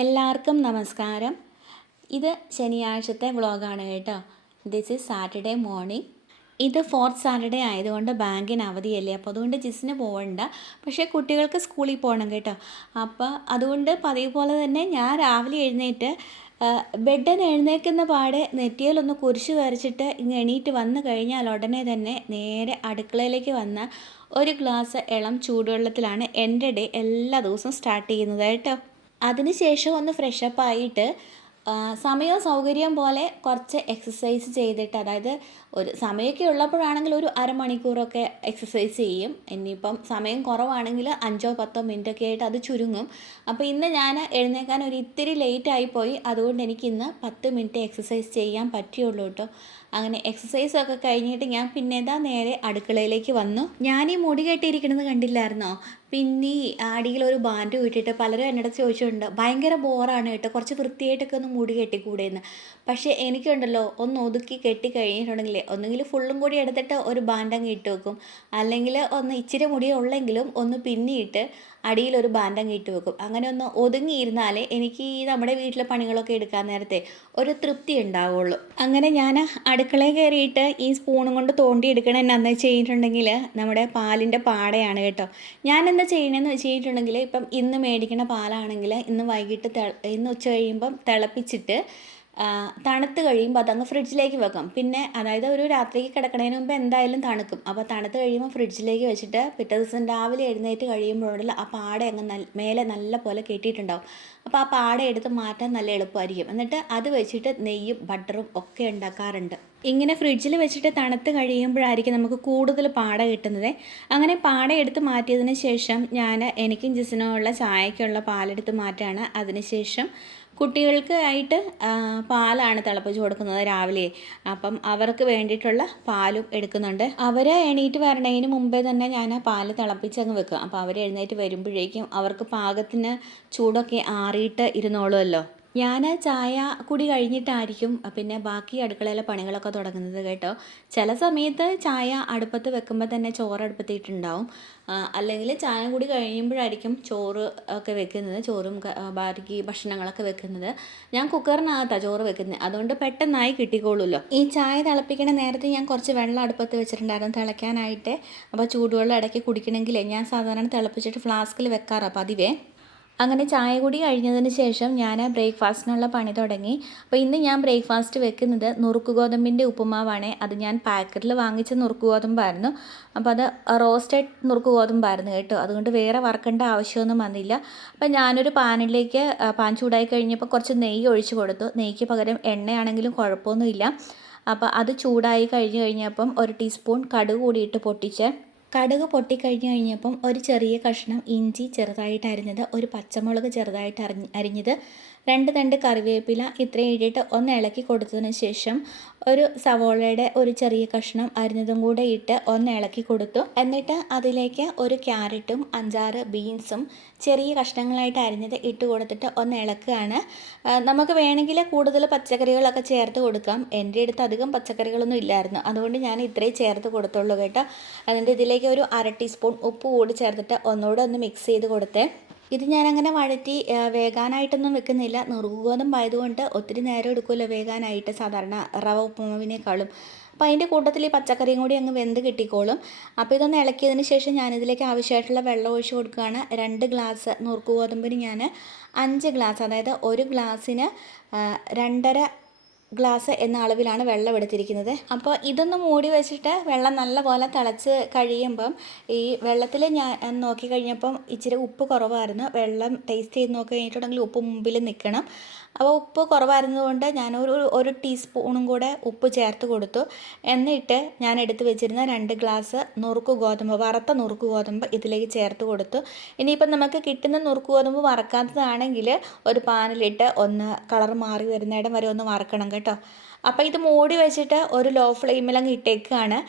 എല്ലാവർക്കും നമസ്കാരം. ഇത് ശനിയാഴ്ചത്തെ വ്ളോഗാണ് കേട്ടോ. This is Saturday morning. ഇത് ഫോർത്ത് സാറ്റർഡേ ആയതുകൊണ്ട് ബാങ്കിന് അവധിയല്ലേ, അപ്പോൾ അതുകൊണ്ട് ജിസിന് പോകണ്ട. പക്ഷേ കുട്ടികൾക്ക് സ്കൂളിൽ പോകണം കേട്ടോ. അപ്പോൾ അതുകൊണ്ട് പതിവ് പോലെ തന്നെ ഞാൻ രാവിലെ എഴുന്നേറ്റ് ബെഡിൽ നിന്ന് എഴുന്നേൽക്കുന്ന പാടെ നെറ്റിയിലൊന്ന് കുരിശ് വരച്ചിട്ട് ഇങ്ങ് എണീറ്റ് വന്നു കഴിഞ്ഞാൽ ഉടനെ തന്നെ നേരെ അടുക്കളയിലേക്ക് വന്ന ഒരു ഗ്ലാസ് ഇളം ചൂടുവെള്ളത്തിലാണ് എൻ്റെ ഡേ എല്ലാ ദിവസവും സ്റ്റാർട്ട് ചെയ്യുന്നത് കേട്ടോ. അതിനുശേഷം ഒന്ന് ഫ്രഷപ്പ് ആയിട്ട് സമയവും സൗകര്യം പോലെ കുറച്ച് എക്സസൈസ് ചെയ്തിട്ട്, അതായത് ഒരു സമയമൊക്കെ ഉള്ളപ്പോഴാണെങ്കിൽ ഒരു അരമണിക്കൂറൊക്കെ എക്സസൈസ് ചെയ്യും. ഇനിയിപ്പം സമയം കുറവാണെങ്കിൽ 5-10 മിനിറ്റൊക്കെ ആയിട്ട് അത് ചുരുങ്ങും. അപ്പോൾ ഇന്ന് ഞാൻ എഴുന്നേൽക്കാൻ ഒരു ഇത്തിരി ലേറ്റായിപ്പോയി. അതുകൊണ്ട് എനിക്കിന്ന് 10 മിനിറ്റ് എക്സസൈസ് ചെയ്യാൻ പറ്റിയുള്ളൂ കേട്ടോ. അങ്ങനെ എക്സസൈസൊക്കെ കഴിഞ്ഞിട്ട് ഞാൻ പിന്നെ നേരെ അടുക്കളയിലേക്ക് വന്നു. ഞാൻ ഈ മുടി കെട്ടിയിരിക്കുന്നത് കണ്ടില്ലായിരുന്നോ? പിന്നെ അടിയിൽ ഒരു ബാൻഡ് വിട്ടിട്ട് പലരും എന്നോട് ചോദിച്ചിട്ടുണ്ട്, ഭയങ്കര ബോറാണ് കേട്ടോ, കുറച്ച് വൃത്തിയായിട്ടൊക്കെ ഒന്ന് മുടി കെട്ടിക്കൂടെയെന്ന്. പക്ഷേ എനിക്കുണ്ടല്ലോ, ഒന്ന് ഒതുക്കി കെട്ടി കഴിഞ്ഞിട്ടുണ്ടെങ്കിൽ ഒന്നുകിൽ ഫുള്ളും കൂടി എടുത്തിട്ട് ഒരു ബാൻഡങ്ങ് ഇട്ട് വെക്കും, അല്ലെങ്കിൽ ഒന്ന് ഇച്ചിരി മുടിയുള്ളെങ്കിലും ഒന്ന് പിന്നിയിട്ട് അടിയിലൊരു ബാൻഡങ്ങ് ഇട്ട് വെക്കും. അങ്ങനെ ഒന്ന് ഒതുങ്ങിയിരുന്നാലേ എനിക്ക് ഈ നമ്മുടെ വീട്ടിലെ പണികളൊക്കെ എടുക്കാൻ നേരത്തെ ഒരു തൃപ്തി ഉണ്ടാവുള്ളൂ. അങ്ങനെ ഞാൻ അടുക്കളയിൽ കയറിയിട്ട് ഈ സ്പൂണും കൊണ്ട് തോണ്ടി എടുക്കണം. എന്നാന്ന് വെച്ച് കഴിഞ്ഞിട്ടുണ്ടെങ്കിൽ നമ്മുടെ പാലിൻ്റെ പാടയാണ് കേട്ടോ. ഞാൻ എന്താ ചെയ്യണമെന്ന് വെച്ച് കഴിഞ്ഞിട്ടുണ്ടെങ്കിൽ, ഇപ്പം ഇന്ന് മേടിക്കുന്ന പാലാണെങ്കിൽ ഇന്ന് വൈകിട്ട് ഇന്ന് ഉച്ച കഴിയുമ്പം തിളപ്പിച്ചിട്ട് തണുത്ത് കഴിയുമ്പോൾ അതങ്ങ് ഫ്രിഡ്ജിലേക്ക് വെക്കാം. പിന്നെ അതായത് ഒരു രാത്രിക്ക് കിടക്കുന്നതിന് മുമ്പ് എന്തായാലും തണുക്കും. അപ്പോൾ തണുത്ത് കഴിയുമ്പോൾ ഫ്രിഡ്ജിലേക്ക് വെച്ചിട്ട് പിറ്റേ ദിവസം രാവിലെ എഴുന്നേറ്റ് കഴിയുമ്പോഴുള്ള ആ പാട അങ്ങ് മേലെ നല്ല പോലെ കെട്ടിയിട്ടുണ്ടാവും. അപ്പോൾ ആ പാട എടുത്ത് മാറ്റാൻ നല്ല എളുപ്പമായിരിക്കും. എന്നിട്ട് അത് വെച്ചിട്ട് നെയ്യും ബട്ടറും ഒക്കെ ഉണ്ടാക്കാറുണ്ട്. ഇങ്ങനെ ഫ്രിഡ്ജിൽ വെച്ചിട്ട് തണുത്ത് കഴിയുമ്പോഴായിരിക്കും നമുക്ക് കൂടുതൽ പാട കിട്ടുന്നത്. അങ്ങനെ പാട എടുത്ത് മാറ്റിയതിന് ശേഷം ഞാൻ എനിക്കും ജിസിനും ഉള്ള ചായക്കുള്ള പാലെടുത്ത് മാറ്റാണ്. അതിനുശേഷം കുട്ടികൾക്ക് ആയിട്ട് പാലാണ് തിളപ്പിച്ച് കൊടുക്കുന്നത് രാവിലെ. അപ്പം അവർക്ക് വേണ്ടിയിട്ടുള്ള പാലും എടുക്കുന്നുണ്ട്. അവർ എണീറ്റ് വരണതിന് മുമ്പേ തന്നെ ഞാൻ പാല് തിളപ്പിച്ചങ്ങ് വെക്കും. അപ്പോൾ അവർ എഴുന്നേറ്റ് വരുമ്പോഴേക്കും അവർക്ക് പാകത്തിന് ചൂടൊക്കെ ആറിയിട്ട് ഇരുന്നോളുമല്ലോ. ഞാൻ ചായ കുടി കഴിഞ്ഞിട്ടായിരിക്കും പിന്നെ ബാക്കി അടുക്കളയിലെ പണികളൊക്കെ തുടങ്ങുന്നത് കേട്ടോ. ചില സമയത്ത് ചായ അടുപ്പത്ത് വെക്കുമ്പോൾ തന്നെ ചോറ് അടുപ്പത്തിട്ടുണ്ടാവും. അല്ലെങ്കിൽ ചായ കുടി കഴിയുമ്പോഴായിരിക്കും ചോറ് ഒക്കെ വെക്കുന്നത്, ചോറും ബാക്കി ഭക്ഷണങ്ങളൊക്കെ വെക്കുന്നത്. ഞാൻ കുക്കറിനകത്താണ് ചോറ് വെക്കുന്നത്, അതുകൊണ്ട് പെട്ടെന്നായി കിട്ടിക്കോളുമല്ലോ. ഈ ചായ തിളപ്പിക്കണ നേരത്തെ ഞാൻ കുറച്ച് വെള്ളം അടുപ്പത്ത് വെച്ചിട്ടുണ്ടായിരുന്നു തിളയ്ക്കാനായിട്ട്. അപ്പോൾ ചൂടുവെള്ളം ഇടയ്ക്ക് കുടിക്കണമെങ്കിൽ ഞാൻ സാധാരണ തിളപ്പിച്ചിട്ട് ഫ്ലാസ്കിൽ വെക്കാറാണ് പതിവേ. അങ്ങനെ ചായ കൂടി കഴിഞ്ഞതിന് ശേഷം ഞാൻ ബ്രേക്ക്ഫാസ്റ്റിനുള്ള പണി തുടങ്ങി. അപ്പോൾ ഇന്ന് ഞാൻ ബ്രേക്ക്ഫാസ്റ്റ് വെക്കുന്നത് നുറുക്ക് ഗോതമ്പിൻ്റെ ഉപ്പുമാവാണ്. അത് ഞാൻ പാക്കറ്റിൽ വാങ്ങിച്ച നുറുക്ക് ഗോതമ്പായിരുന്നു. അപ്പോൾ അത് റോസ്റ്റഡ് നുറുക്ക് ഗോതമ്പായിരുന്നു കേട്ടോ. അതുകൊണ്ട് വേറെ വറക്കേണ്ട ആവശ്യമൊന്നും വന്നില്ല. അപ്പോൾ ഞാനൊരു പാനിലേക്ക് പാൻ ചൂടായി കഴിഞ്ഞപ്പോൾ കുറച്ച് നെയ്യ് ഒഴിച്ച് കൊടുത്തു. നെയ്യ്ക്ക് പകരം എണ്ണയാണെങ്കിലും കുഴപ്പമൊന്നുമില്ല. അപ്പോൾ അത് ചൂടായി കഴിഞ്ഞപ്പം 1 ടീസ്പൂൺ കടുക് കൂടിയിട്ട് പൊട്ടിച്ച്, കടുക് പൊട്ടിക്കഴിഞ്ഞ് കഴിഞ്ഞപ്പം ഒരു ചെറിയ കഷ്ണം ഇഞ്ചി ചെറുതായിട്ട് അരിഞ്ഞത്, ഒരു പച്ചമുളക് ചെറുതായിട്ട് അരിഞ്ഞത്, 2 തണ്ട് കറിവേപ്പില ഇത്രയും ഇട്ടിട്ട് ഒന്ന് ഇളക്കി കൊടുത്തതിന് ശേഷം ഒരു സവോളയുടെ ഒരു ചെറിയ കഷ്ണം അരിഞ്ഞതും കൂടെ ഇട്ട് ഒന്ന് ഇളക്കി കൊടുത്തു. എന്നിട്ട് അതിലേക്ക് ഒരു ക്യാരറ്റും 5-6 ബീൻസും ചെറിയ കഷ്ണങ്ങളായിട്ട് അരിഞ്ഞത് ഇട്ട് കൊടുത്തിട്ട് ഒന്ന് ഇളക്കുകയാണ്. നമുക്ക് വേണമെങ്കിൽ കൂടുതൽ പച്ചക്കറികളൊക്കെ ചേർത്ത് കൊടുക്കാം. എൻ്റെ അടുത്ത് അധികം പച്ചക്കറികളൊന്നും ഇല്ലായിരുന്നു, അതുകൊണ്ട് ഞാൻ ഇത്രയും ചേർത്ത് കൊടുത്തുള്ളൂ കേട്ടോ. അതിൻ്റെ ഇതിലേക്ക് ഒരു 1/2 ടീസ്പൂൺ ഉപ്പ് കൂടി ചേർത്തിട്ട് ഒന്നുകൂടെ ഒന്ന് മിക്സ് ചെയ്ത് കൊടുത്തേ. ഇത് ഞാനങ്ങനെ വഴറ്റി വേകാനായിട്ടൊന്നും വെക്കുന്നില്ല. നുറുക്ക് ഗോതമ്പായതുകൊണ്ട് ഒത്തിരി നേരം എടുക്കുമല്ലോ വേകാനായിട്ട്, സാധാരണ റവ ഉപ്പുമാവിനേക്കാളും. അപ്പോൾ അതിൻ്റെ കൂട്ടത്തിൽ ഈ പച്ചക്കറിയും കൂടി അങ്ങ് വെന്ത് കിട്ടിക്കോളും. അപ്പോൾ ഇതൊന്ന് ഇളക്കിയതിന് ശേഷം ഞാനിതിലേക്ക് ആവശ്യമായിട്ടുള്ള വെള്ളം ഒഴിച്ച് കൊടുക്കുകയാണ്. 2 ഗ്ലാസ് നുറുക്ക് ഗോതമ്പിന് ഞാൻ 5 ഗ്ലാസ്, അതായത് ഒരു ഗ്ലാസ്സിന് 2.5 ഗ്ലാസ് എന്ന അളവിലാണ് വെള്ളം എടുത്തിരിക്കുന്നത്. അപ്പോൾ ഇതൊന്ന് മൂടി വെച്ചിട്ട് വെള്ളം നല്ലപോലെ തിളച്ച് കഴിയുമ്പം ഈ വെള്ളത്തിൽ ഞാൻ നോക്കി കഴിഞ്ഞപ്പം ഇച്ചിരി ഉപ്പ് കുറവായിരുന്നു. വെള്ളം ടേസ്റ്റ് ചെയ്ത് നോക്കി കഴിഞ്ഞിട്ടുണ്ടെങ്കിൽ ഉപ്പ് മുമ്പിൽ നിൽക്കണം. അപ്പോൾ ഉപ്പ് കുറവായിരുന്നതുകൊണ്ട് ഞാൻ ഒരു ടീസ്പൂണും കൂടെ ഉപ്പ് ചേർത്ത് കൊടുത്തു. എന്നിട്ട് ഞാൻ എടുത്ത് വെച്ചിരുന്ന 2 ഗ്ലാസ് നുറുക്ക് ഗോതമ്പ്, വറുത്ത നുറുക്ക് ഗോതമ്പ് ഇതിലേക്ക് ചേർത്ത് കൊടുത്തു. ഇനിയിപ്പം നമുക്ക് കിട്ടുന്ന നുറുക്ക് ഗോതമ്പ് വറക്കാത്തതാണെങ്കിൽ ഒരു പാനിലിട്ട് ഒന്ന് കളർ മാറി വരുന്നിടം വരെ ഒന്ന് വറക്കണം കേട്ടോ. അപ്പോൾ ഇത് മൂടി വെച്ചിട്ട് ഒരു ലോ ഫ്ലെയിമിലങ്ങ് ഇട്ടേക്കാണ്.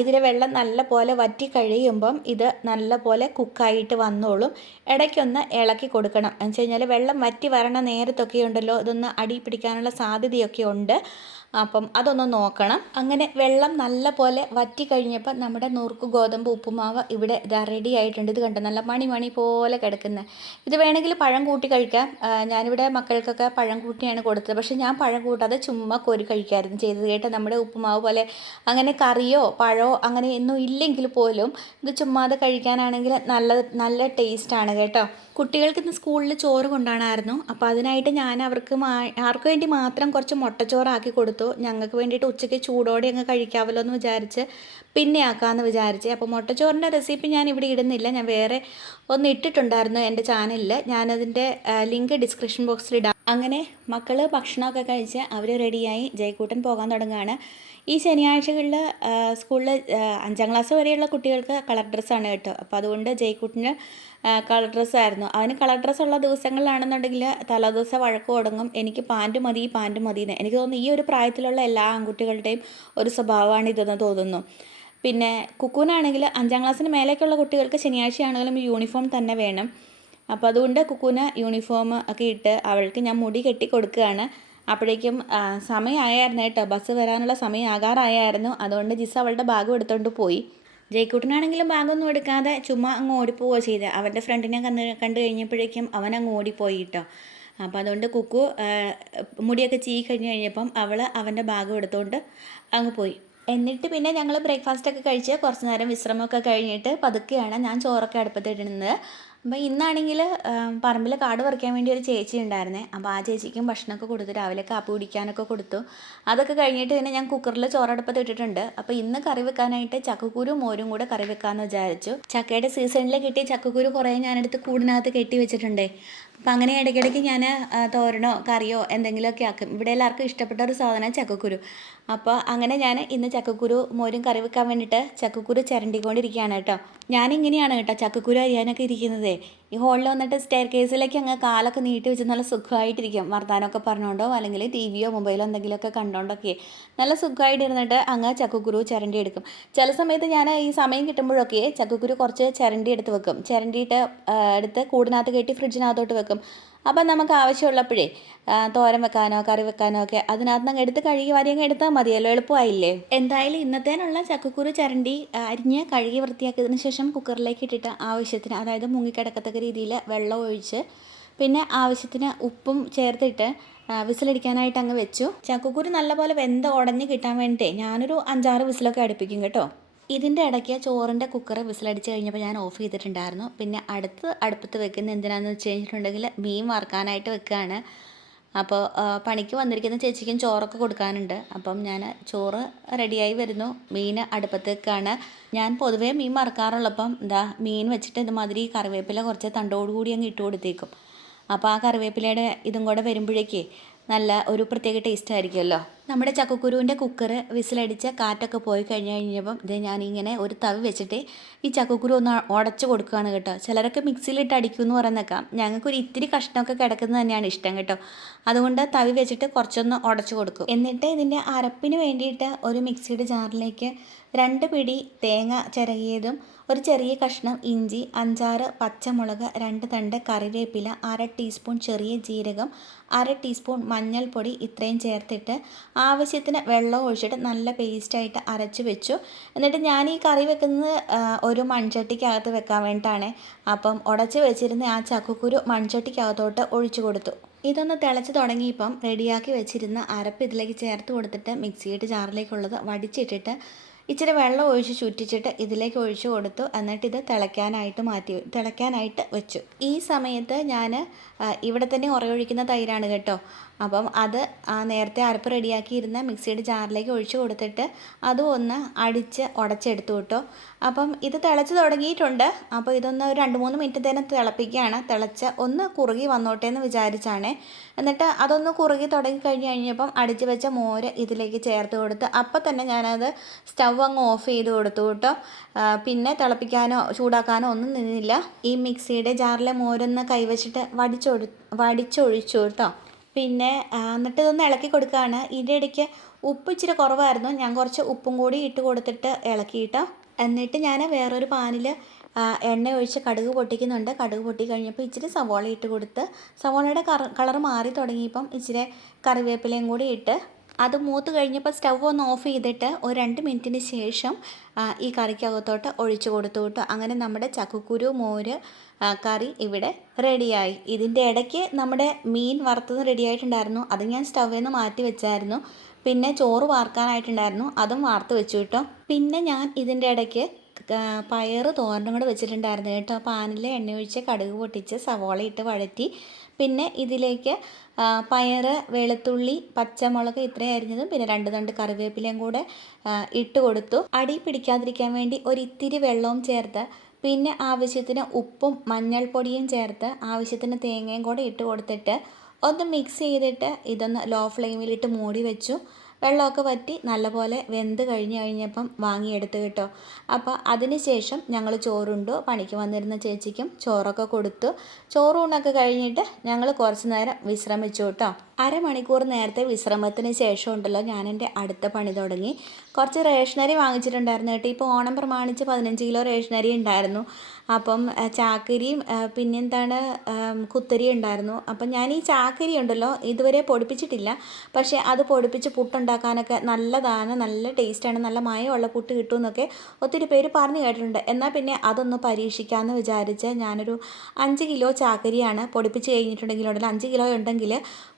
ഇതിലെ വെള്ളം നല്ല പോലെ വറ്റി കഴിയുമ്പം ഇത് നല്ല പോലെ കുക്കായിട്ട് വന്നോളും. ഇടയ്ക്കൊന്ന് ഇളക്കി കൊടുക്കണം. എന്ന് വെച്ച് കഴിഞ്ഞാൽ വെള്ളം വറ്റി വരണ നേരത്തൊക്കെ ഉണ്ടല്ലോ ഇതൊന്ന് അടി പിടിക്കാനുള്ള സാധ്യതയൊക്കെ ഉണ്ട്. അപ്പം അതൊന്ന് നോക്കണം. അങ്ങനെ വെള്ളം നല്ല പോലെ വറ്റി കഴിഞ്ഞപ്പോൾ നമ്മുടെ നുറുക്ക് ഗോതമ്പ് ഉപ്പുമാവ് ഇവിടെ ഇതാ റെഡി ആയിട്ടുണ്ട്. ഇത് കണ്ടോ, നല്ല മണി പോലെ കിടക്കുന്നത്. ഇത് വേണമെങ്കിൽ പഴം കൂട്ടി കഴിക്കാം. ഞാനിവിടെ മക്കൾക്കൊക്കെ പഴം കൂട്ടിയാണ് കൊടുത്തത്. പക്ഷേ ഞാൻ പഴം കൂട്ടാതെ ചുമ്മാ കോരി കഴിക്കായിരുന്നു ചെയ്തത് കേട്ടോ. നമ്മുടെ ഉപ്പുമാവ് പോലെ അങ്ങനെ കറിയോ പഴമോ അങ്ങനെ ഒന്നും ഇല്ലെങ്കിൽ പോലും ഇത് ചുമ്മാതെ കഴിക്കാനാണെങ്കിൽ നല്ല ടേസ്റ്റാണ് കേട്ടോ. കുട്ടികൾക്ക് ഇന്ന് സ്കൂളിൽ ചോറ് കൊണ്ടുപോകണമായിരുന്നു. അപ്പോൾ അതിനായിട്ട് ഞാൻ അവർക്ക് വേണ്ടി മാത്രം കുറച്ച് മുട്ടച്ചോറാക്കി കൊടുത്തു. ഞങ്ങൾക്ക് വേണ്ടിയിട്ട് ഉച്ചയ്ക്ക് ചൂടോടെ അങ്ങ് കഴിക്കാമല്ലോ എന്ന് വിചാരിച്ച് പിന്നെ ആക്കാമെന്ന് വിചാരിച്ച്. അപ്പോൾ മുട്ടച്ചോറിൻ്റെ റെസിപ്പി ഞാൻ ഇവിടെ ഇടുന്നില്ല. ഞാൻ വേറെ ഒന്ന് ഇട്ടിട്ടുണ്ടായിരുന്നു എൻ്റെ ചാനലിൽ. ഞാനതിൻ്റെ ലിങ്ക് ഡിസ്ക്രിപ്ഷൻ ബോക്സിൽ ഇടാം. അങ്ങനെ മക്കൾ ഭക്ഷണമൊക്കെ കഴിച്ച് അവർ റെഡിയായി. ജയ്ക്കൂട്ടൻ പോകാൻ തുടങ്ങുകയാണ്. ഈ ശനിയാഴ്ചകളിൽ സ്കൂളിൽ 5ാം ക്ലാസ് വരെയുള്ള കുട്ടികൾക്ക് കളർ ഡ്രസ്സാണ് കേട്ടോ. അപ്പോൾ അതുകൊണ്ട് ജയ്ക്കൂട്ടിന് കളർ ഡ്രസ്സായിരുന്നു. അവന് കളർ ഡ്രസ്സുള്ള ദിവസങ്ങളിലാണെന്നുണ്ടെങ്കിൽ തലേദിവസം വഴക്ക് തുടങ്ങും, എനിക്ക് പാൻറ്റ് മതി എന്ന്. എനിക്ക് തോന്നുന്നു ഈ ഒരു പ്രായത്തിലുള്ള എല്ലാ ആൺകുട്ടികളുടെയും ഒരു സ്വഭാവമാണ് ഇതെന്ന് തോന്നുന്നു. പിന്നെ കുക്കൂനാണെങ്കിൽ 5ാം ക്ലാസ്സിന് മേലേക്കുള്ള കുട്ടികൾക്ക് ശനിയാഴ്ചയാണെങ്കിലും യൂണിഫോം തന്നെ വേണം. അപ്പോൾ അതുകൊണ്ട് കുക്കൂന് യൂണിഫോം ഒക്കെ ഇട്ട് അവൾക്ക് ഞാൻ മുടി കെട്ടി കൊടുക്കുകയാണ്. അപ്പോഴേക്കും സമയമായിരുന്നു കേട്ടോ, ബസ് വരാനുള്ള സമയം ആകാറായിരുന്നു. അതുകൊണ്ട് ജിസ് അവളുടെ ബാഗും എടുത്തുകൊണ്ട് പോയി. ജയ്ക്കൂട്ടനാണെങ്കിലും ബാഗൊന്നും എടുക്കാതെ ചുമ്മാ അങ്ങ് ഓടിപ്പോവുക ചെയ്ത്. അവൻ്റെ ഫ്രണ്ടിനെ കണ്ടു കഴിഞ്ഞപ്പോഴേക്കും അവൻ അങ്ങ് ഓടിപ്പോയി കേട്ടോ. അപ്പോൾ അതുകൊണ്ട് കുക്കു മുടിയൊക്കെ കഴിഞ്ഞപ്പം അവൾ അവൻ്റെ ബാഗും എടുത്തുകൊണ്ട് അങ്ങ് പോയി. എന്നിട്ട് പിന്നെ ഞങ്ങൾ ബ്രേക്ക്ഫാസ്റ്റൊക്കെ കഴിച്ച് കുറച്ച് നേരം വിശ്രമമൊക്കെ കഴിഞ്ഞിട്ട് പതുക്കെയാണ് ഞാൻ ചോറൊക്കെ അടുപ്പത്തിടുന്നത്. അപ്പോൾ ഇന്നാണെങ്കിൽ പറമ്പിൽ കാട് പറിക്കാൻ വേണ്ടി ഒരു ചേച്ചി ഉണ്ടായിരുന്നേ. അപ്പോൾ ആ ചേച്ചിക്കും ഭക്ഷണമൊക്കെ കൊടുത്തു, രാവിലെ കാപ്പി കുടിക്കാനൊക്കെ കൊടുത്തു. അതൊക്കെ കഴിഞ്ഞിട്ട് പിന്നെ ഞാൻ കുക്കറിൽ ചോറടുപ്പത്ത് ഇട്ടിട്ടുണ്ട്. അപ്പോൾ ഇന്ന് കറി വെക്കാനായിട്ട് ചക്കക്കുരു മോരും കൂടെ കറി വെക്കാമെന്ന് വിചാരിച്ചു. ചക്കയുടെ സീസണിൽ കിട്ടിയ ചക്കക്കുരു കുറേ ഞാനെടുത്ത് കൂടിനകത്ത് കെട്ടി വെച്ചിട്ടുണ്ടേ. അപ്പം അങ്ങനെ ഇടയ്ക്കിടയ്ക്ക് ഞാൻ തോരനോ കറിയോ എന്തെങ്കിലുമൊക്കെ ആക്കും. ഇവിടെ എല്ലാവർക്കും ഇഷ്ടപ്പെട്ട ഒരു സാധനം ചക്കക്കുരു. അപ്പോൾ അങ്ങനെ ഞാൻ ഇന്ന് ചക്കക്കുരു മോരും കറി വെക്കാൻ വേണ്ടിയിട്ട് ചക്കക്കുരു ചിരണ്ടിക്കൊണ്ടിരിക്കുകയാണ് കേട്ടോ. ഞാനിങ്ങനെയാണ് കേട്ടോ ചക്കക്കുരു അരിയാനൊക്കെ ഇരിക്കുന്നതേ. ഈ ഹോളിൽ വന്നിട്ട് സ്റ്റെയർ കേസിലേക്ക് അങ്ങ് കാലൊക്കെ നീട്ടി വെച്ച് നല്ല സുഖമായിട്ടിരിക്കും. വർത്താനമൊക്കെ പറഞ്ഞുകൊണ്ടോ അല്ലെങ്കിൽ ടി വിയോ മൊബൈലോ എന്തെങ്കിലുമൊക്കെ കണ്ടുകൊണ്ടൊക്കെ നല്ല സുഖമായിട്ടിരുന്നിട്ട് അങ്ങ് ചക്കക്കുരു ചിരണ്ടി എടുക്കും. ചില സമയത്ത് ഞാൻ ഈ സമയം കിട്ടുമ്പോഴൊക്കെ ചക്കക്കുരു കുറച്ച് ചിരണ്ടി എടുത്ത് വെക്കും. ചിരണ്ടിയിട്ട് എടുത്ത് കൂടിനകത്ത് കെട്ടി ഫ്രിഡ്ജിനകത്തോട്ട് വെക്കും. അപ്പം നമുക്ക് ആവശ്യമുള്ളപ്പോഴേ തോരൻ വെക്കാനോ കറി വെക്കാനോ ഒക്കെ അതിനകത്ത് നിന്ന് എടുത്ത് കഴുകി വാരി അങ്ങ് എടുത്താൽ മതിയല്ലോ, എളുപ്പമായില്ലേ. എന്തായാലും ഇന്നത്തേനുള്ള ചക്കക്കുരു ചിരണ്ടി അരിഞ്ഞ് കഴുകി വൃത്തിയാക്കിയതിന് ശേഷം കുക്കറിലേക്ക് ഇട്ടിട്ട് ആവശ്യത്തിന്, അതായത് മുങ്ങിക്കിടക്കത്തക്ക രീതിയിൽ വെള്ളം ഒഴിച്ച് പിന്നെ ആവശ്യത്തിന് ഉപ്പും ചേർത്തിട്ട് വിസിലടിക്കാനായിട്ട് അങ്ങ് വെച്ചു. ചക്കക്കുരു നല്ലപോലെ വെന്ത് ഉടഞ്ഞ് കിട്ടാൻ വേണ്ടിയിട്ട് ഞാനൊരു 5-6 വിസിലൊക്കെ അടുപ്പിക്കും കേട്ടോ. ഇതിൻ്റെ ഇടയ്ക്ക് ചോറിൻ്റെ കുക്കർ വിസിലടിച്ച് കഴിഞ്ഞപ്പോൾ ഞാൻ ഓഫ് ചെയ്തിട്ടുണ്ടായിരുന്നു. പിന്നെ അടുപ്പത്ത് വെക്കുന്ന എന്തിനാണെന്ന് വെച്ച് കഴിഞ്ഞിട്ടുണ്ടെങ്കിൽ മീൻ വറുക്കാനായിട്ട് വെക്കുകയാണ്. അപ്പോൾ പണിക്ക് വന്നിരിക്കുന്ന ചേച്ചിക്കും ചോറൊക്കെ കൊടുക്കാനുണ്ട്. അപ്പം ഞാൻ ചോറ് റെഡിയായി വരുന്നു, മീൻ അടുപ്പത്ത് വെക്കുകയാണ്. ഞാൻ പൊതുവേ മീൻ വറുക്കാറുള്ളപ്പം മീൻ വെച്ചിട്ട് ഇതുമാതിരി കറിവേപ്പില കുറച്ച് തണ്ടോടുകൂടി അങ്ങ് ഇട്ട് കൊടുത്തേക്കും. അപ്പോൾ ആ കറിവേപ്പിലയുടെ ഇതും കൂടെ വരുമ്പോഴേക്കേ നല്ല ഒരു പ്രത്യേക ടേസ്റ്റ് ആയിരിക്കുമല്ലോ. നമ്മുടെ ചക്കക്കുരുവിൻ്റെ കുക്കർ വിസിലടിച്ച് കാറ്റൊക്കെ പോയി കഴിഞ്ഞപ്പം ഇത് ഞാനിങ്ങനെ ഒരു തവി വെച്ചിട്ട് ഈ ചക്കക്കുരു ഒന്ന് ഉടച്ച് കൊടുക്കുകയാണ് കേട്ടോ. ചിലരൊക്കെ മിക്സിയിലിട്ട് അടിക്കുമെന്ന് പറയുന്നേക്കാം. ഞങ്ങൾക്കൊരു ഇത്തിരി കഷ്ണമൊക്കെ കിടക്കുന്നത് തന്നെയാണ് ഇഷ്ടം കേട്ടോ. അതുകൊണ്ട് തവി വെച്ചിട്ട് കുറച്ചൊന്ന് ഉടച്ച് കൊടുക്കും. എന്നിട്ട് ഇതിൻ്റെ അരപ്പിന് വേണ്ടിയിട്ട് ഒരു മിക്സിയുടെ ജാറിലേക്ക് 2 പിടി തേങ്ങ ചിരകിയതും ഒരു ചെറിയ കഷ്ണം ഇഞ്ചി, 5-6 പച്ചമുളക്, 2 തണ്ട് കറിവേപ്പില, 1/2 ടീസ്പൂൺ ചെറിയ ജീരകം, 1/2 ടീസ്പൂൺ മഞ്ഞൾപ്പൊടി ഇത്രയും ചേർത്തിട്ട് ആവശ്യത്തിന് വെള്ളം ഒഴിച്ചിട്ട് നല്ല പേസ്റ്റായിട്ട് അരച്ച് വെച്ചു. എന്നിട്ട് ഞാൻ ഈ കറി വെക്കുന്നത് ഒരു മൺചട്ടിക്കകത്ത് വെക്കാൻ വേണ്ടിയിട്ടാണ്. അപ്പം ഉടച്ച് വെച്ചിരുന്ന ആ ചക്കക്കുരു മൺചട്ടിക്കകത്തോട്ട് ഒഴിച്ചു കൊടുത്തു. ഇതൊന്ന് തിളച്ച് തുടങ്ങിയപ്പം റെഡിയാക്കി വെച്ചിരുന്ന അരപ്പ് ഇതിലേക്ക് ചേർത്ത് കൊടുത്തിട്ട് മിക്സിയുടെ ജാറിലേക്കുള്ളത് വടിച്ചിട്ടിട്ട് ഇച്ചിരി വെള്ളം ഒഴിച്ച് ചുറ്റിച്ചിട്ട് ഇതിലേക്ക് ഒഴിച്ചു കൊടുത്തു. എന്നിട്ട് ഇത് തിളയ്ക്കാനായിട്ട് വെച്ചു. ഈ സമയത്ത് ഞാൻ ഇവിടെ തന്നെ ഉറയൊഴിക്കുന്ന തൈരാണ് കേട്ടോ. അപ്പം അത് നേരത്തെ അരപ്പ് റെഡിയാക്കിയിരുന്ന മിക്സിയുടെ ജാറിലേക്ക് ഒഴിച്ചു കൊടുത്തിട്ട് അതും ഒന്ന് ഉടച്ചെടുത്തു കേട്ടോ. അപ്പം ഇത് തിളച്ച് തുടങ്ങിയിട്ടുണ്ട്. അപ്പോൾ ഇതൊന്ന് ഒരു 2-3 മിനിറ്റ് തന്നെ തിളപ്പിക്കുകയാണ്. തിളച്ച് ഒന്ന് കുറുകി വന്നോട്ടെ എന്ന് വിചാരിച്ചാണ്. എന്നിട്ട് അതൊന്ന് കുറുകി കഴിഞ്ഞപ്പം അടിച്ച് വെച്ച മോര് ഇതിലേക്ക് ചേർത്ത് കൊടുത്ത് അപ്പം തന്നെ ഞാനത് സ്റ്റൗ അങ്ങ് ഓഫ് ചെയ്ത് കൊടുത്തു കേട്ടോ. പിന്നെ തിളപ്പിക്കാനോ ചൂടാക്കാനോ ഒന്നും നിന്നില്ല. ഈ മിക്സിയുടെ ജാറിലെ മോരൊന്ന് കൈവച്ചിട്ട് വടിച്ചൊഴിച്ചു കേട്ടോ. പിന്നെ എന്നിട്ട് ഇതൊന്ന് ഇളക്കി കൊടുക്കുകയാണ്. ഇതിൻ്റെ ഇടയ്ക്ക് ഉപ്പ് ഇച്ചിരി കുറവായിരുന്നു. ഞാൻ കുറച്ച് ഉപ്പും കൂടി ഇട്ട് കൊടുത്തിട്ട് ഇളക്കിയിട്ടോ. എന്നിട്ട് ഞാൻ വേറൊരു പാനിൽ എണ്ണ ഒഴിച്ച് കടുക് പൊട്ടിക്കുന്നുണ്ട്. കടുക് പൊട്ടി കഴിഞ്ഞപ്പോൾ ഇച്ചിരി സവോള ഇട്ട് കൊടുത്ത് സവോളയുടെ കളർ മാറി തുടങ്ങിയപ്പം ഇച്ചിരി കറിവേപ്പിലയും കൂടി ഇട്ട് അത് മൂത്ത് കഴിഞ്ഞപ്പോൾ സ്റ്റവ് ഒന്ന് ഓഫ് ചെയ്തിട്ട് ഒരു 2 മിനിറ്റിന് ശേഷം ഈ കറിക്കകത്തോട്ട് ഒഴിച്ച് കൊടുത്തു കേട്ടോ. അങ്ങനെ നമ്മുടെ ചക്കക്കുരു മോര് കറി ഇവിടെ റെഡിയായി. ഇതിൻ്റെ ഇടയ്ക്ക് നമ്മുടെ മീൻ വറുത്തത് റെഡി ആയിട്ടുണ്ടായിരുന്നു. അത് ഞാൻ സ്റ്റവിൽ നിന്ന് മാറ്റി വെച്ചായിരുന്നു. പിന്നെ ചോറ് വാർക്കാനായിട്ടുണ്ടായിരുന്നു, അതും വാർത്ത് വെച്ചു കേട്ടോ. പിന്നെ ഞാൻ ഇതിൻ്റെ ഇടയ്ക്ക് പയർ തോരനും കൂടെ വെച്ചിട്ടുണ്ടായിരുന്നു കേട്ടോ. പാനിൽ എണ്ണ ഒഴിച്ച് കടുക് പൊട്ടിച്ച് സവോള ഇട്ട് വഴറ്റി പിന്നെ ഇതിലേക്ക് പയർ, വെളുത്തുള്ളി, പച്ചമുളക് ഇത്രയും അരിഞ്ഞതും പിന്നെ 2 തണ്ട് കറിവേപ്പിലയും കൂടെ ഇട്ട് കൊടുത്തു. അടി പിടിക്കാതിരിക്കാൻ വേണ്ടി ഒരിത്തിരി വെള്ളവും ചേർത്ത് പിന്നെ ആവശ്യത്തിന് ഉപ്പും മഞ്ഞൾപ്പൊടിയും ചേർത്ത് ആവശ്യത്തിന് തേങ്ങയും കൂടെ ഇട്ട് കൊടുത്തിട്ട് ഒന്ന് മിക്സ് ചെയ്തിട്ട് ഇതൊന്ന് ലോ ഫ്ലെയിമിലിട്ട് മൂടി വെച്ചു. വെള്ളമൊക്കെ വറ്റി നല്ലപോലെ വെന്ത് കഴിഞ്ഞപ്പം വാങ്ങിയെടുത്ത് കേട്ടോ. അപ്പോൾ അതിന് ശേഷം ഞങ്ങൾ ചോറുണ്ടു. പണിക്ക് വന്നിരുന്ന ചേച്ചിക്കും ചോറൊക്കെ കൊടുത്തു. ചോറൂണൊക്കെ കഴിഞ്ഞിട്ട് ഞങ്ങൾ കുറച്ച് നേരം വിശ്രമിച്ചു കേട്ടോ. അരമണിക്കൂർ നേരത്തെ വിശ്രമത്തിന് ശേഷം ഉണ്ടല്ലോ ഞാൻ എൻ്റെ അടുത്ത പണി തുടങ്ങി. കുറച്ച് റേഷനറി വാങ്ങിച്ചിട്ടുണ്ടായിരുന്നു കേട്ടോ. ഇപ്പോൾ ഓണം പ്രമാണിച്ച് 15 കിലോ റേഷനറി ഉണ്ടായിരുന്നു. അപ്പം ചാക്കരിയും പിന്നെന്താണ് കുത്തരിയും ഉണ്ടായിരുന്നു. അപ്പം ഞാൻ ഈ ചാക്കരി ഉണ്ടല്ലോ ഇതുവരെ പൊടിപ്പിച്ചിട്ടില്ല. പക്ഷേ അത് പൊടിപ്പിച്ച് പുട്ടുണ്ടാക്കാനൊക്കെ നല്ലതാണ്, നല്ല ടേസ്റ്റാണ്, നല്ല മയമുള്ള പുട്ട് കിട്ടുമെന്നൊക്കെ ഒത്തിരി പേര് പറഞ്ഞു കേട്ടിട്ടുണ്ട്. എന്നാൽ പിന്നെ അതൊന്ന് പരീക്ഷിക്കാമെന്ന് വിചാരിച്ച് ഞാനൊരു 5 കിലോ ചാക്കരിയാണ് പൊടിപ്പിച്ച് കഴിഞ്ഞിട്ടുണ്ടെങ്കിൽ 5 കിലോ ഉണ്ടെങ്കിൽ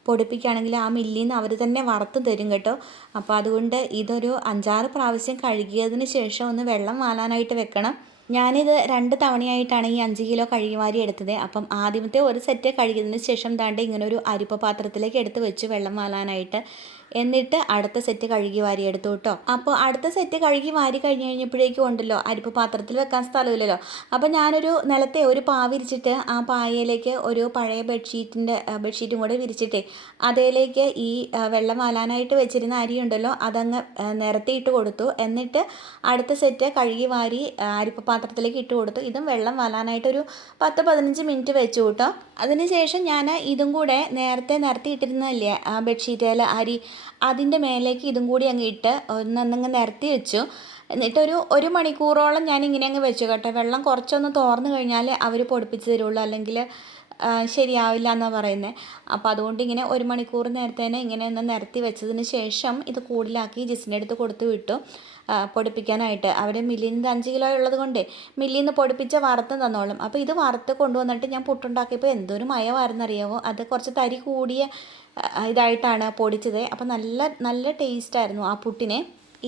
പൊടിപ്പിക്കുകയാണെങ്കിൽ ആ മില്ലിൽ നിന്ന് അവർ തന്നെ വറുത്ത് തരും കേട്ടോ. അപ്പോൾ അതുകൊണ്ട് ഇതൊരു 5-6 പ്രാവശ്യം കഴുകിയതിന് ശേഷം ഒന്ന് വെള്ളം വാലാനായിട്ട് വെക്കണം. ഞാനിത് 2 തവണയായിട്ടാണ് ഈ 5 കിലോ കഴുകി വാരി എടുത്തത്. അപ്പം ആദ്യമത്തെ ഒരു സെറ്റ് കഴുകിയതിന് ശേഷം ദാണ്ട് ഇങ്ങനെ ഒരു അരിപ്പ പാത്രത്തിലേക്ക് എടുത്ത് വെച്ച് വെള്ളം വാലാനായിട്ട്. എന്നിട്ട് അടുത്ത സെറ്റ് കഴുകി വാരി എടുത്തു കേട്ടോ. അപ്പോൾ അടുത്ത സെറ്റ് കഴുകി വാരി കഴിഞ്ഞപ്പോഴേക്കും ഉണ്ടല്ലോ അരിപ്പ പാത്രത്തിൽ വെക്കാൻ സ്ഥലമില്ലല്ലോ. അപ്പോൾ ഞാനൊരു നിലത്തെ ഒരു പാ വിരിച്ചിട്ട് ആ പായയിലേക്ക് ഒരു പഴയ ബെഡ്ഷീറ്റും കൂടെ വിരിച്ചിട്ടേ അതിലേക്ക് ഈ വെള്ളം വാലാനായിട്ട് വെച്ചിരുന്ന അരി ഉണ്ടല്ലോ അതങ്ങ് നിരത്തിയിട്ട് കൊടുത്തു. എന്നിട്ട് അടുത്ത സെറ്റ് കഴുകി വാരി അരിപ്പ പാത്രത്തിലേക്ക് ഇട്ട് കൊടുത്തു. ഇതും വെള്ളം വാലാനായിട്ടൊരു 10-15 മിനിറ്റ് വെച്ചു കേട്ടോ. അതിനുശേഷം ഞാൻ ഇതും കൂടെ നേരത്തെ നിരത്തിയിട്ടിരുന്നതല്ലേ ആ ബെഡ്ഷീറ്റിൽ അരി, അതിൻ്റെ മേലേക്ക് ഇതും കൂടി അങ്ങ് ഇട്ട് ഒന്നങ്ങ് നിരത്തി വെച്ചു. എന്നിട്ടൊരു 1 മണിക്കൂറോളം ഞാൻ ഇങ്ങനെ അങ്ങ് വെച്ചു കേട്ടോ. വെള്ളം കുറച്ചൊന്ന് തോർന്നു കഴിഞ്ഞാൽ അവർ പൊടിപ്പിച്ച് തരുള്ളൂ, അല്ലെങ്കിൽ ശരിയാവില്ല എന്നാണ് പറയുന്നത്. അപ്പോൾ അതുകൊണ്ട് ഇങ്ങനെ 1 മണിക്കൂർ നേരത്തെ തന്നെ ഇങ്ങനെ ഒന്ന് നിരത്തി വെച്ചതിന് ശേഷം ഇത് കൂടിലാക്കി ജിസിൻ്റെ അടുത്ത് കൊടുത്തു വിട്ടു പൊടിപ്പിക്കാനായിട്ട്. അവർ മില്ലിൽ നിന്ന് 5 കിലോ ഉള്ളത് കൊണ്ടേ മില്ലിൽ നിന്ന് പൊടിപ്പിച്ച വറുത്ത് തന്നോളും. അപ്പോൾ ഇത് വറുത്ത് കൊണ്ടുവന്നിട്ട് ഞാൻ പുട്ടുണ്ടാക്കിയപ്പോൾ എന്തൊരു മയമായിരുന്നറിയാമോ. അത് കുറച്ച് തരി കൂടിയ ഇതായിട്ടാണ് പൊടിച്ചത്. അപ്പോൾ നല്ല നല്ല ടേസ്റ്റായിരുന്നു ആ പുട്ടിനെ.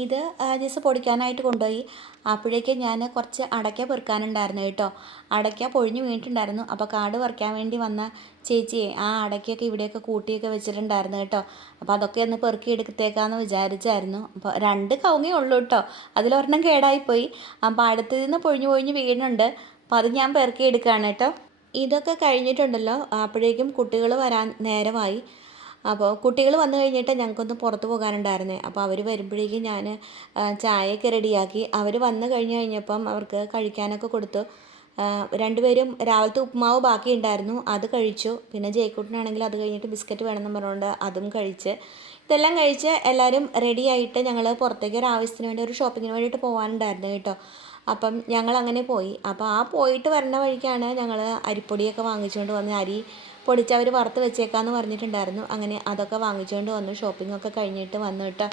ഇത് ജിസ് പൊടിക്കാനായിട്ട് കൊണ്ടുപോയി. അപ്പോഴേക്കും ഞാൻ കുറച്ച് അടയ്ക്ക പെറുക്കാനുണ്ടായിരുന്നു കേട്ടോ. അടയ്ക്ക പൊഴിഞ്ഞു വീണിട്ടുണ്ടായിരുന്നു. അപ്പോൾ കാട് പറിക്കാൻ വേണ്ടി വന്ന ചേച്ചിയെ ആ അടയ്ക്കൊക്കെ ഇവിടെയൊക്കെ കൂട്ടിയൊക്കെ വെച്ചിട്ടുണ്ടായിരുന്നു കേട്ടോ. അപ്പോൾ അതൊക്കെ ഒന്ന് പെറുക്കി എടുത്തേക്കാമെന്ന് വിചാരിച്ചായിരുന്നു. അപ്പോൾ 2 കവുങ്ങേ ഉള്ളൂ കേട്ടോ. അതിലൊരെണ്ണം കേടായിപ്പോയി. അപ്പോൾ അടുത്തതിൽ നിന്ന് പൊഴിഞ്ഞു വീണുണ്ട്. അപ്പോൾ അത് ഞാൻ പെറുക്കി എടുക്കുകയാണ് കേട്ടോ. ഇതൊക്കെ കഴിഞ്ഞിട്ടുണ്ടല്ലോ അപ്പോഴേക്കും കുട്ടികൾ വരാൻ നേരമായി. അപ്പോൾ കുട്ടികൾ വന്നു കഴിഞ്ഞിട്ട് ഞങ്ങൾക്കൊന്ന് പുറത്ത് പോകാനുണ്ടായിരുന്നേ. അപ്പോൾ അവർ വരുമ്പോഴേക്കും ഞാൻ ചായയൊക്കെ റെഡിയാക്കി. അവർ വന്നു കഴിഞ്ഞപ്പം അവർക്ക് കഴിക്കാനൊക്കെ കൊടുത്തു. 2 പേരും രാവിലത്തെ ഉപ്പുമാവ് ബാക്കി ഉണ്ടായിരുന്നു, അത് കഴിച്ചു. പിന്നെ ജയ്ക്കുട്ടനാണെങ്കിൽ അത് കഴിഞ്ഞിട്ട് ബിസ്ക്കറ്റ് വേണമെന്ന് പറഞ്ഞുകൊണ്ട് അതും കഴിച്ച്. ഇതെല്ലാം കഴിച്ച് എല്ലാവരും റെഡിയായിട്ട് ഞങ്ങൾ പുറത്തേക്ക് ഒരു ആവശ്യത്തിന് വേണ്ടി ഒരു ഷോപ്പിങ്ങിന് വേണ്ടിയിട്ട് പോകാനുണ്ടായിരുന്നു കേട്ടോ. അപ്പം ഞങ്ങൾ അങ്ങനെ പോയി. അപ്പോൾ ആ പോയിട്ട് വരുന്ന വഴിക്കാണ് ഞങ്ങൾ അരിപ്പൊടിയൊക്കെ വാങ്ങിച്ചുകൊണ്ട് വന്ന് അരി പൊടിച്ച് അവർ വറുത്ത് വെച്ചേക്കാമെന്ന് പറഞ്ഞിട്ടുണ്ടായിരുന്നു. അങ്ങനെ അതൊക്കെ വാങ്ങിച്ചുകൊണ്ട് വന്നു. ഷോപ്പിങ്ങൊക്കെ കഴിഞ്ഞിട്ട് വന്നു കേട്ടോ.